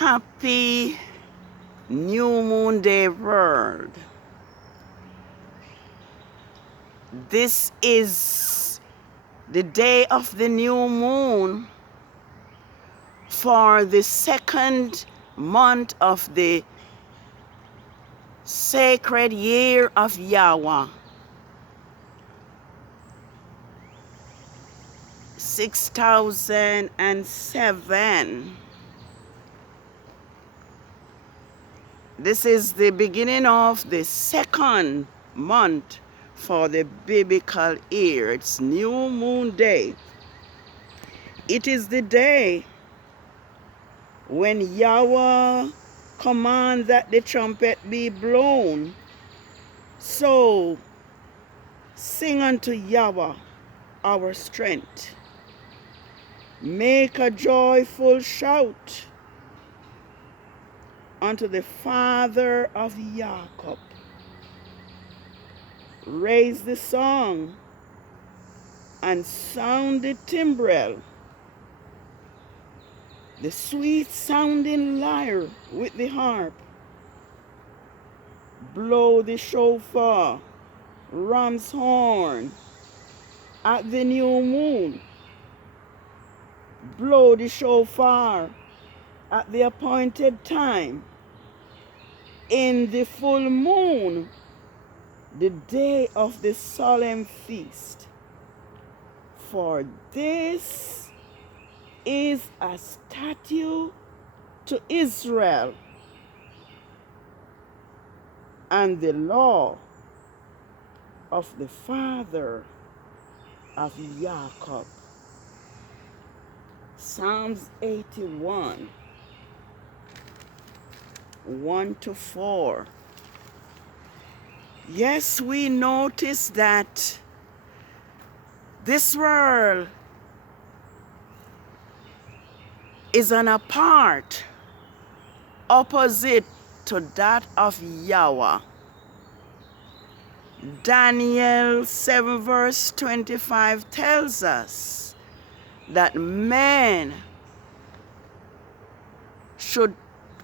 Happy New Moon Day world. This is the day of the new moon for the second month of the sacred year of IYYAR, 6007. This is the beginning of the second month for the biblical year. It's New Moon Day. It is the day when Yahweh commands that the trumpet be blown. So sing unto Yahweh our strength. Make a joyful shout unto the Father of Jacob. Raise the song and sound the timbrel, the sweet sounding lyre with the harp. Blow the shofar, ram's horn at the new moon. Blow the shofar at the appointed time. In the full moon, the day of the solemn feast. For this is a statute to Israel and the law of the father of Jacob. Psalms 81, 1-4. Yes, we notice that this world is an apart, opposite to that of Yahweh. Daniel 7 verse 25 tells us that men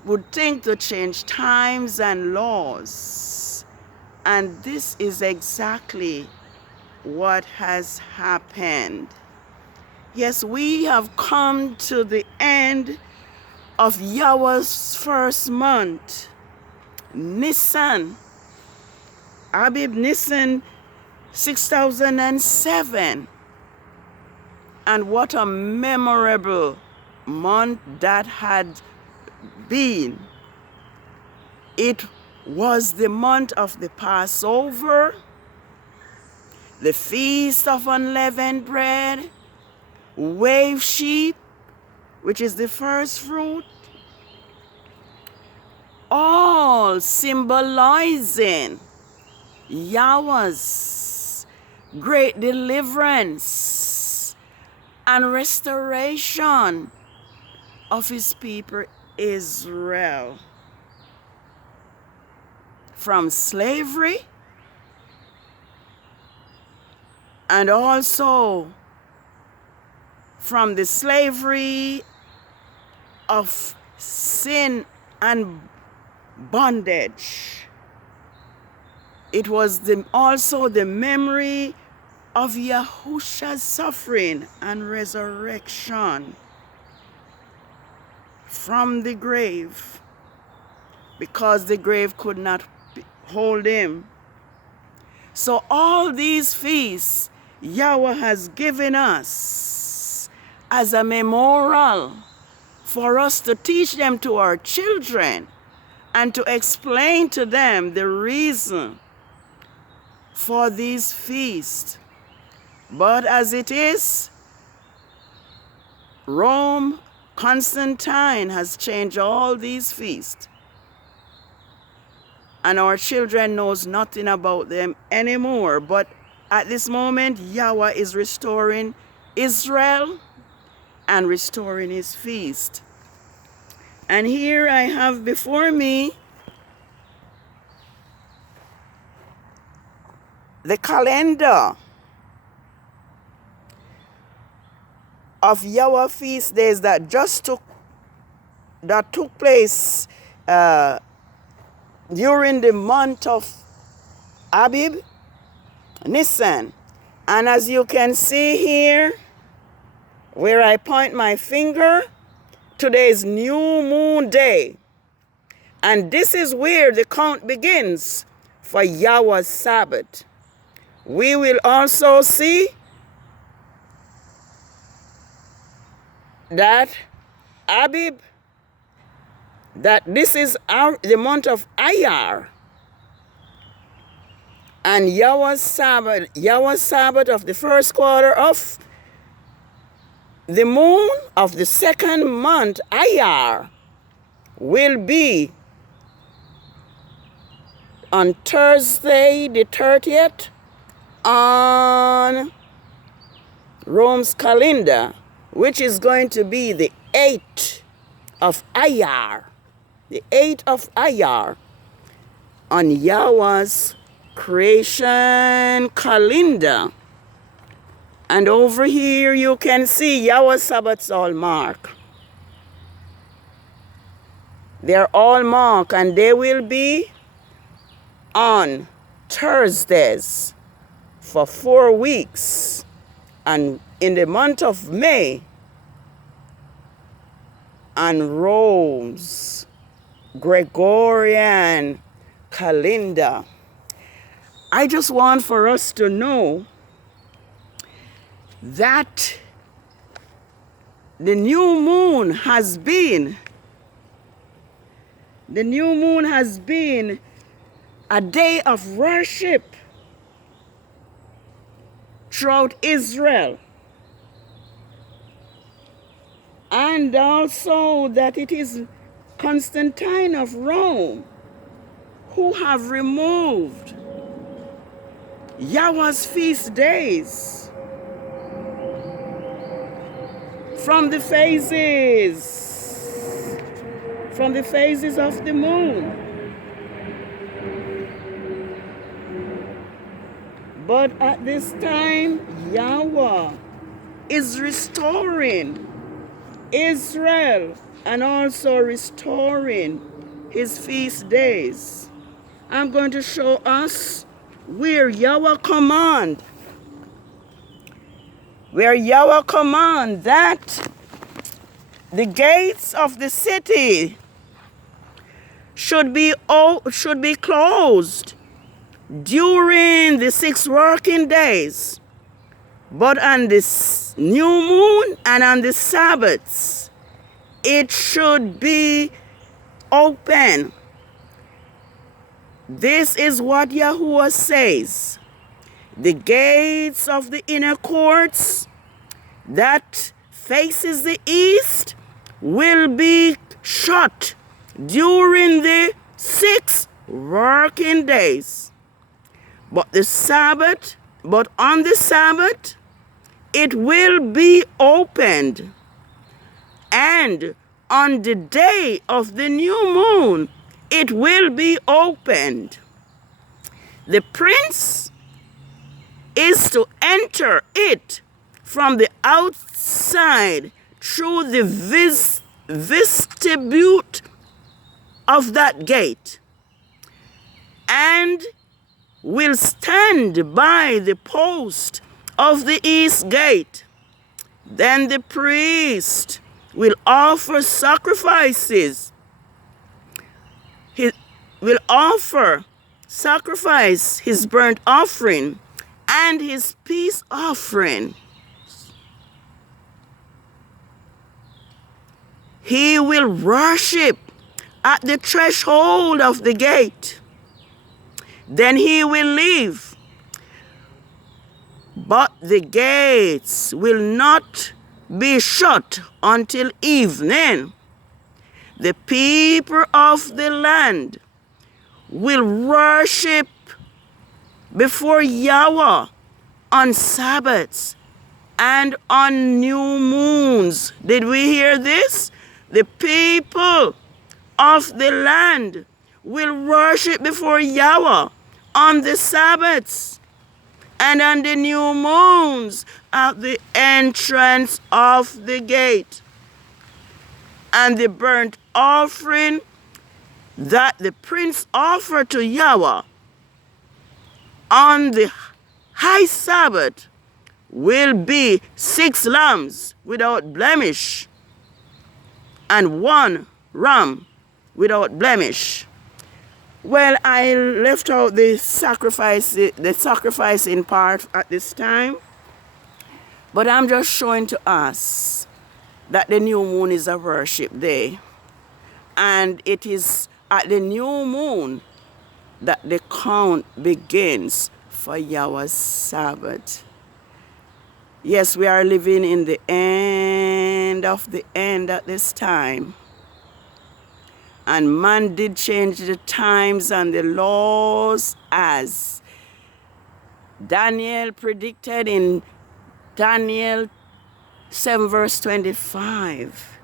would think to change times and laws. And this is exactly what has happened. Yes, we have come to the end of Yahweh's first month, Nisan, Abib Nisan 6007. And what a memorable month that had been. It was the month of the Passover, the Feast of Unleavened Bread, wave sheep, which is the first fruit, all symbolizing Yahweh's great deliverance and restoration of his people Israel from slavery and also from the slavery of sin and bondage. It was also the memory of Yahusha's suffering and resurrection from the grave, because the grave could not hold him. So all these feasts Yahweh has given us as a memorial for us to teach them to our children and to explain to them the reason for these feasts. But as it is, Rome, Constantine has changed all these feasts. And our children knows nothing about them anymore. But at this moment, Yahweh is restoring Israel and restoring his feast. And here I have before me the calendar of Yahweh feast days that just took that took place during the month of Abib, Nisan. And as you can see here, where I point my finger, today is New Moon Day. And this is where the count begins for Yahweh's Sabbath. We will also see that Abib, that this is the month of IYYAR. And Yahweh's Sabbath of the first quarter of the moon of the second month, IYYAR, will be on Thursday the 30th on Rome's calendar, which is going to be the 8th of IYYAR. The 8th of IYYAR on Yahweh's creation calendar. And over here you can see Yahweh's Sabbaths all marked. They're all marked, and they will be on Thursdays for 4 weeks. And in the month of May, on Rome's Gregorian calendar. I just want for us to know that the new moon has been a day of worship throughout Israel. And also that it is Constantine of Rome who have removed Yahweh's feast days from the phases of the moon. But at this time, Yahweh is restoring Israel and also restoring his feast days. I'm going to show us where Yahweh command that the gates of the city should be closed during the 6 working days, but on this new moon and on the Sabbaths it should be open. This is what Yahuwah says. The gates of the inner courts that faces the east will be shut during the 6 working days. But on the Sabbath, it will be opened. And on the day of the new moon, it will be opened. The prince is to enter it from the outside through the vestibule of that gate, and will stand by the post of the east gate. Then the priest will offer sacrifices. He will sacrifice his burnt offering and his peace offering. He will worship at the threshold of the gate. Then he will leave. But the gates will not be shut until evening. The people of the land will worship before Yahweh on Sabbaths and on new moons. Did we hear this? The people of the land will worship before Yahweh on the Sabbaths and on the new moons at the entrance of the gate. And the burnt offering that the prince offered to Yahweh on the high Sabbath will be 6 lambs without blemish and 1 ram without blemish. Well, I left out the sacrificing part at this time, but I'm just showing to us that the new moon is a worship day, and it is at the new moon that the count begins for Yahweh's Sabbath. Yes, we are living in the end of the end at this time. And man did change the times and the laws, as Daniel predicted in Daniel 7 verse 25.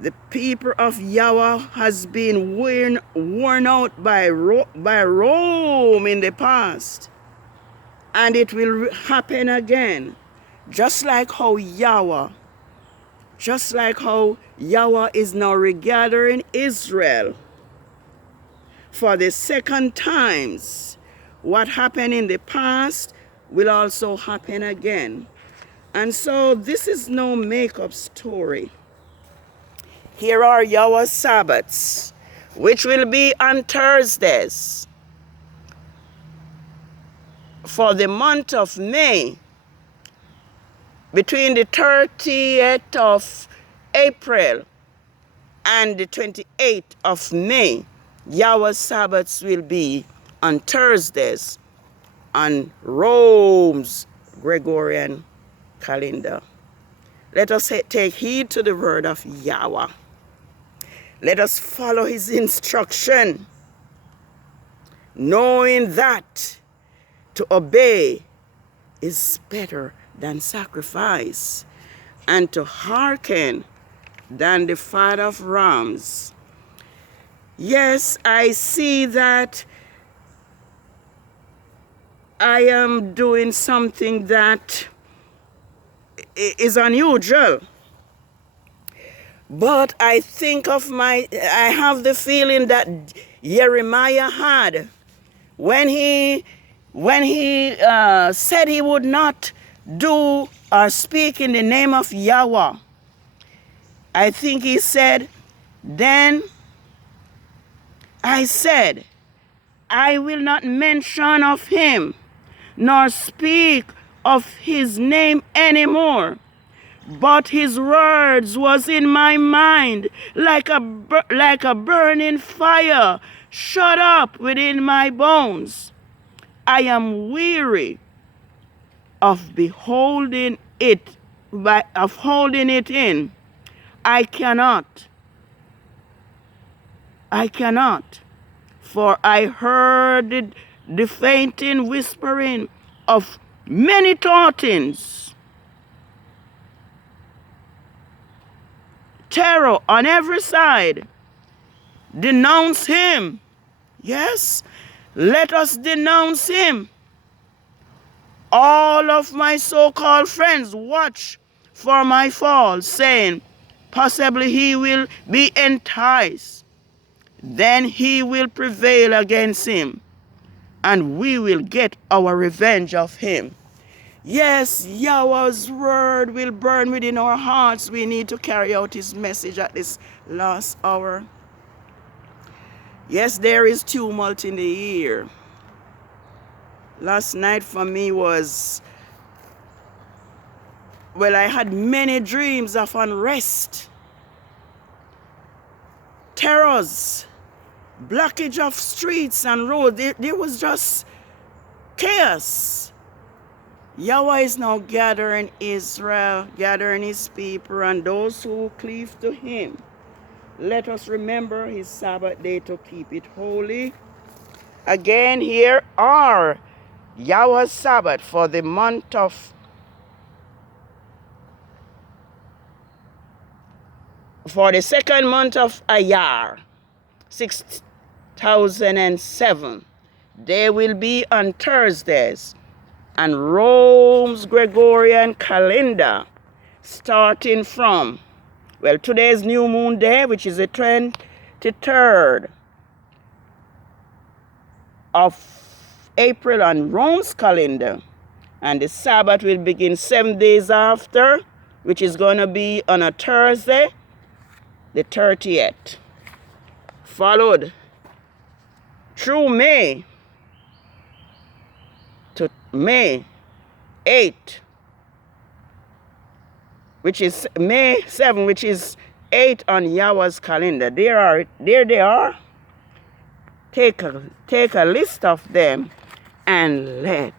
The people of Yahweh has been worn out by Rome in the past. And it will happen again. Just like how Yahweh is now regathering Israel for the second times. What happened in the past will also happen again. And so this is no make-up story. Here are Yahweh's Sabbaths, which will be on Thursdays for the month of May, between the 30th of April and the 28th of May. Yahweh's Sabbaths will be on Thursdays on Rome's Gregorian calendar. Let us take heed to the word of Yahweh. Let us follow his instruction, knowing that to obey is better than sacrifice, and to hearken than the fat of rams. Yes, I see that I am doing something that is unusual. But I have the feeling that Jeremiah had when he said he would not do or speak in the name of Yahweh. I think he said, then I said, I will not mention of him, nor speak of his name anymore. But his words was in my mind like a burning fire shut up within my bones. I am weary of holding it in. I cannot, for I heard the fainting whispering of many taunts, terror on every side. Denounce him. Yes, let us denounce him. All of my so-called friends watch for my fall, saying, possibly he will be enticed. Then he will prevail against him, and we will get our revenge of him. Yes, Yahweh's word will burn within our hearts. We need to carry out his message at this last hour. Yes, there is tumult in the air. Last night for me was, well, I had many dreams of unrest, terrors, blockage of streets and roads. There was just chaos. Yahweh is now gathering Israel, gathering his people and those who cleave to him. Let us remember his Sabbath day to keep it holy. Again, here are Yahweh's Sabbath for the month of, for the second month of IYYAR, 6007. They will be on Thursdays and Rome's Gregorian calendar, starting from Well, today is New Moon Day, which is the 23rd of April on Rome's calendar. And the Sabbath will begin 7 days after, which is going to be on a Thursday, the 30th. Followed through May to May 8, which is May 7, which is 8 on IYYAR's calendar. There they are. Take a list of them and let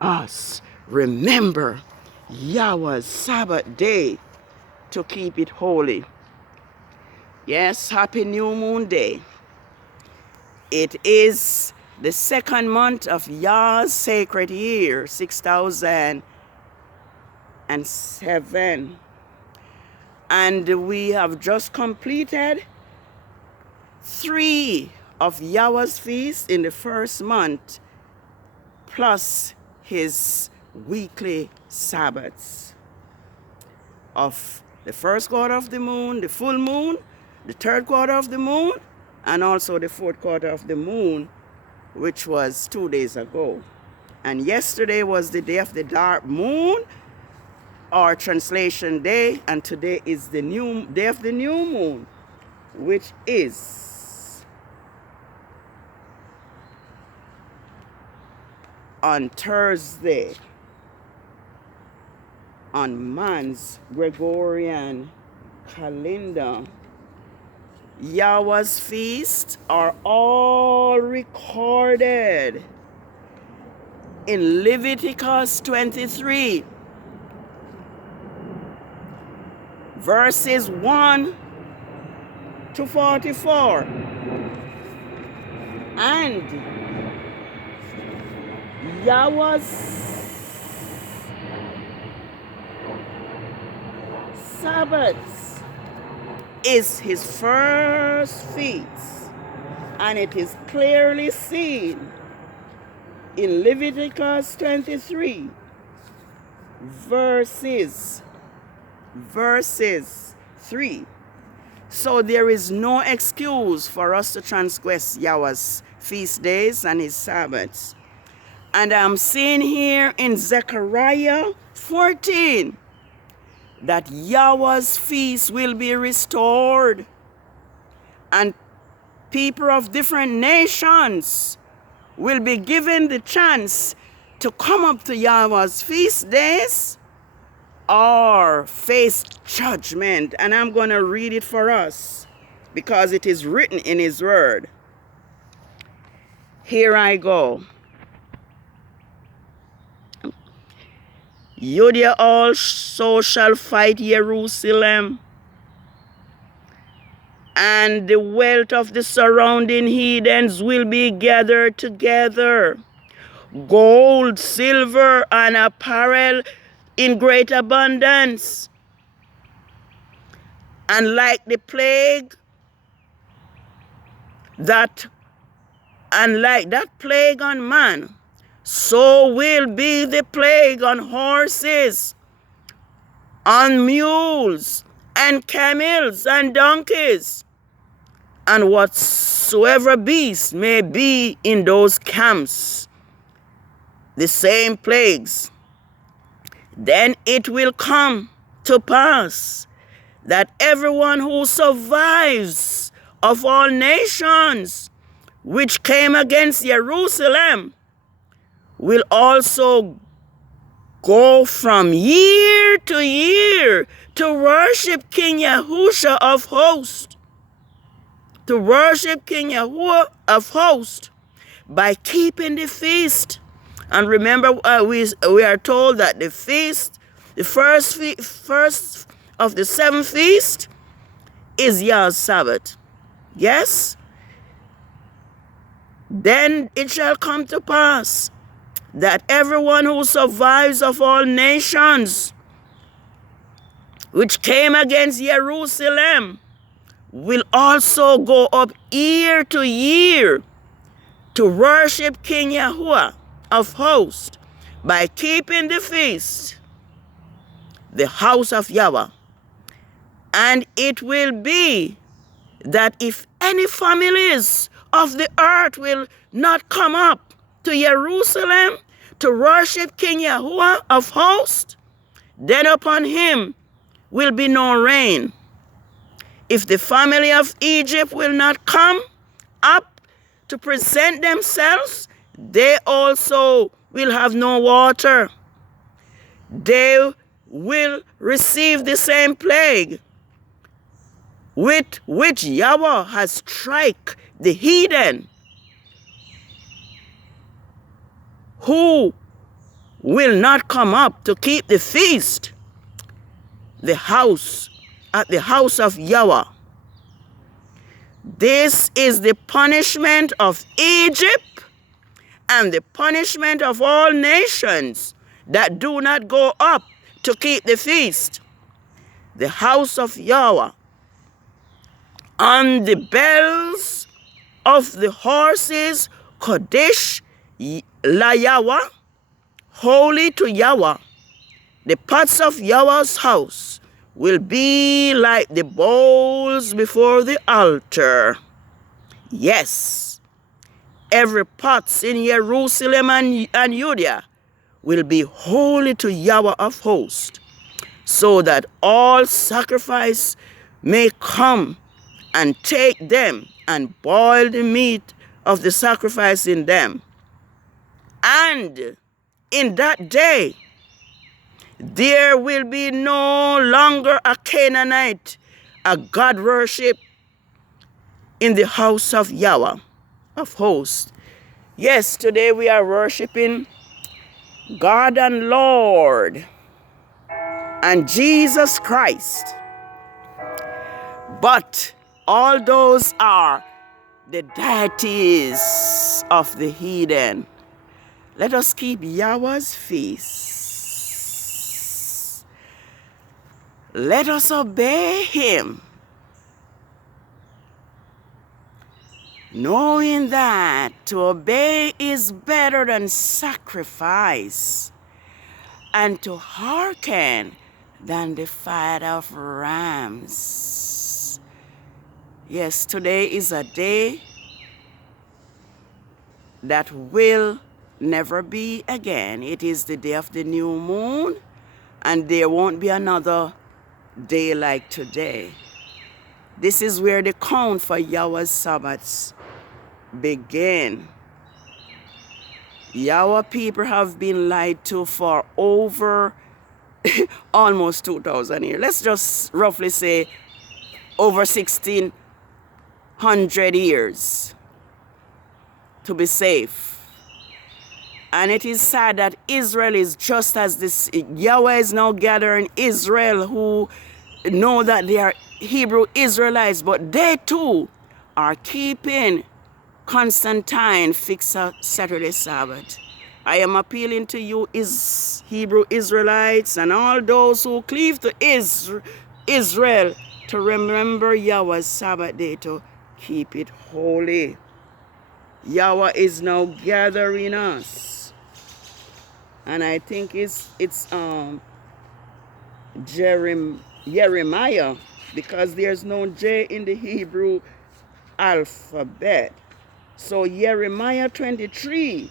us remember IYYAR's Sabbath day to keep it holy. Yes, happy New Moon Day. It is the second month of IYYAR's sacred year, 6007. And we have just completed 3 of IYYAR's feasts in the first month, plus his weekly Sabbaths of the first quarter of the moon, the full moon, the third quarter of the moon, and also the fourth quarter of the moon, which was 2 days ago. And yesterday was the day of the dark moon, or translation day, and today is the new day of the new moon, which is on Thursday on man's Gregorian calendar. IYYAR's feasts are all recorded in Leviticus 23, verses 1 to 44. And IYYAR's Sabbaths is his first feast, and it is clearly seen in Leviticus 23, verses 3. So there is no excuse for us to transgress IYYAR's feast days and his Sabbaths. And I'm seeing here in Zechariah 14 that IYYAR's feast will be restored, and people of different nations will be given the chance to come up to IYYAR's feast days or face judgment. And I'm going to read it for us because it is written in his word. Here I go. Judea also shall fight Jerusalem, and the wealth of the surrounding heathens will be gathered together, gold, silver, and apparel in great abundance. And like that plague on man, so will be the plague on horses, on mules, and camels, and donkeys, and whatsoever beast may be in those camps, the same plagues. Then it will come to pass that everyone who survives of all nations which came against Jerusalem will also go from year to year to worship King Yahushua of hosts, by keeping the feast. And remember, we are told that the feast, the first of the 7 feasts, is IYYAR's Sabbath. Yes? Then it shall come to pass that everyone who survives of all nations which came against Jerusalem will also go up year to year to worship King Yahuwah of hosts by keeping the feast, the house of Yahweh. And it will be that if any families of the earth will not come up to Jerusalem to worship King Yahuwah of hosts, then upon him will be no rain. If the family of Egypt will not come up to present themselves, they also will have no water. They will receive the same plague with which Yahweh has struck the heathen, who will not come up to keep the feast, at the house of Yahweh. This is the punishment of Egypt and the punishment of all nations that do not go up to keep the feast, the house of Yahweh. On the bells of the horses, Kodesh La Yahweh, holy to Yahweh. The pots of Yahweh's house will be like the bowls before the altar. Yes, every pot in Jerusalem and Judea will be holy to Yahweh of hosts, so that all sacrifice may come and take them and boil the meat of the sacrifice in them. And in that day, there will be no longer a Canaanite, a God worship in the house of Yahweh of hosts. Yes, today we are worshiping God and Lord and Jesus Christ. But all those are the deities of the heathen. Let us keep Yahweh's feasts. Let us obey him, knowing that to obey is better than sacrifice, and to hearken than the fat of rams. Yes, today is a day that will never be again. It is the day of the new moon, and there won't be another day like today. This is where the count for Yahweh's Sabbaths begin. Yahweh people have been lied to for over almost 2,000 years. Let's just roughly say over 1,600 years to be safe. And it is sad that Israel is just as this. Yahweh is now gathering Israel who know that they are Hebrew Israelites, but they too are keeping Constantine fixed Saturday Sabbath. I am appealing to you, Hebrew Israelites and all those who cleave to Israel, to remember Yahweh's Sabbath day, to keep it holy. Yahweh is now gathering us. And I think it's Jeremiah, because there's no J in the Hebrew alphabet. So Jeremiah 23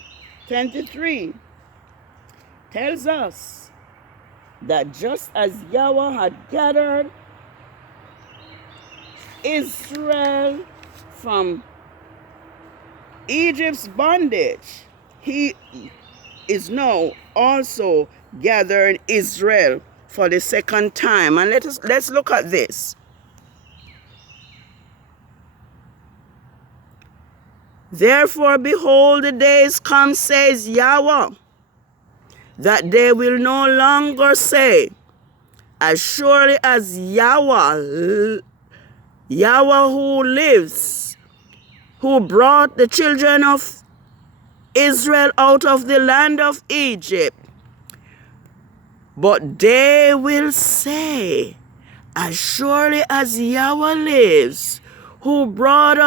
tells us that just as Yahweh had gathered Israel from Egypt's bondage, he is now also gathering Israel for the second time. And let's look at this. Therefore, behold, the days come, says Yahweh, that they will no longer say, as surely as Yahweh who lives, who brought the children of Israel out of the land of Egypt. But they will say, as surely as Yahweh lives, who brought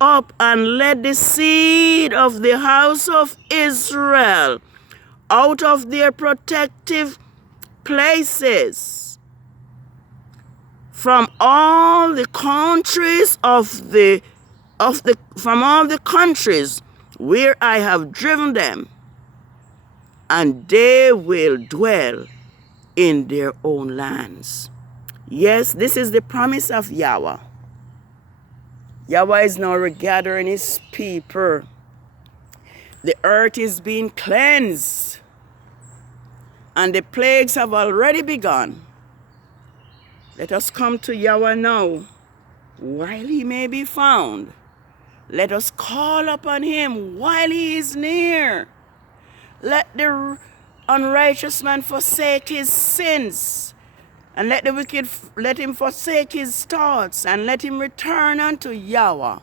up and led the seed of the house of Israel out of their protective places. from all the countries from all the countries where I have driven them, and they will dwell in their own lands. Yes, this is the promise of Yahweh. Yahweh is now regathering his people. The earth is being cleansed, and the plagues have already begun. Let us come to Yahweh now, while he may be found. Let us call upon him while he is near. Let the unrighteous man forsake his sins, and let the wicked, let him forsake his thoughts, and let him return unto Yahweh,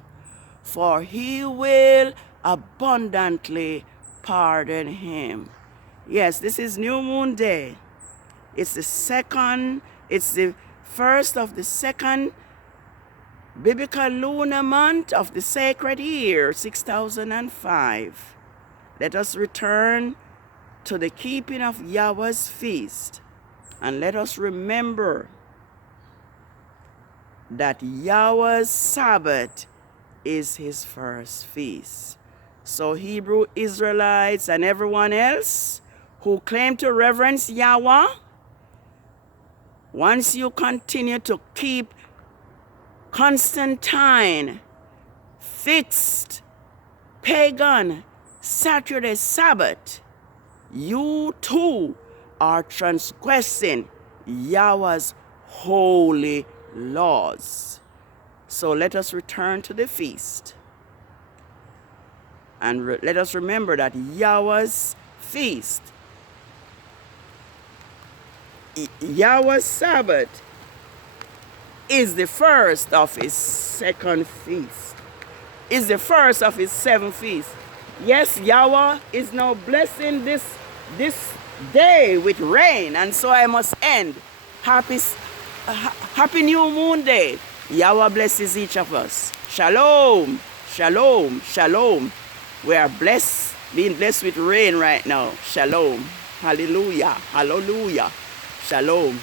for he will abundantly pardon him. Yes, this is New Moon Day. It's the first of the second biblical lunar month of the sacred year, 6005. Let us return to the keeping of Yahweh's feast, and let us remember that Yahweh's Sabbath is his first feast. So Hebrew Israelites and everyone else who claim to reverence Yahweh, once you continue to keep Constantine fixed pagan Saturday Sabbath, you too are transgressing Yahweh's holy laws. So let us return to the feast, and let us remember that Yahweh's feast, Yahweh's Sabbath, is the first of his second feast, is the first of his 7 feasts. Yes, Yahweh is now blessing this day with rain, and so I must end. Happy New Moon Day. Yahweh blesses each of us. Shalom, shalom, shalom. We are blessed, being blessed with rain right now. Shalom. Hallelujah, hallelujah. Shalom.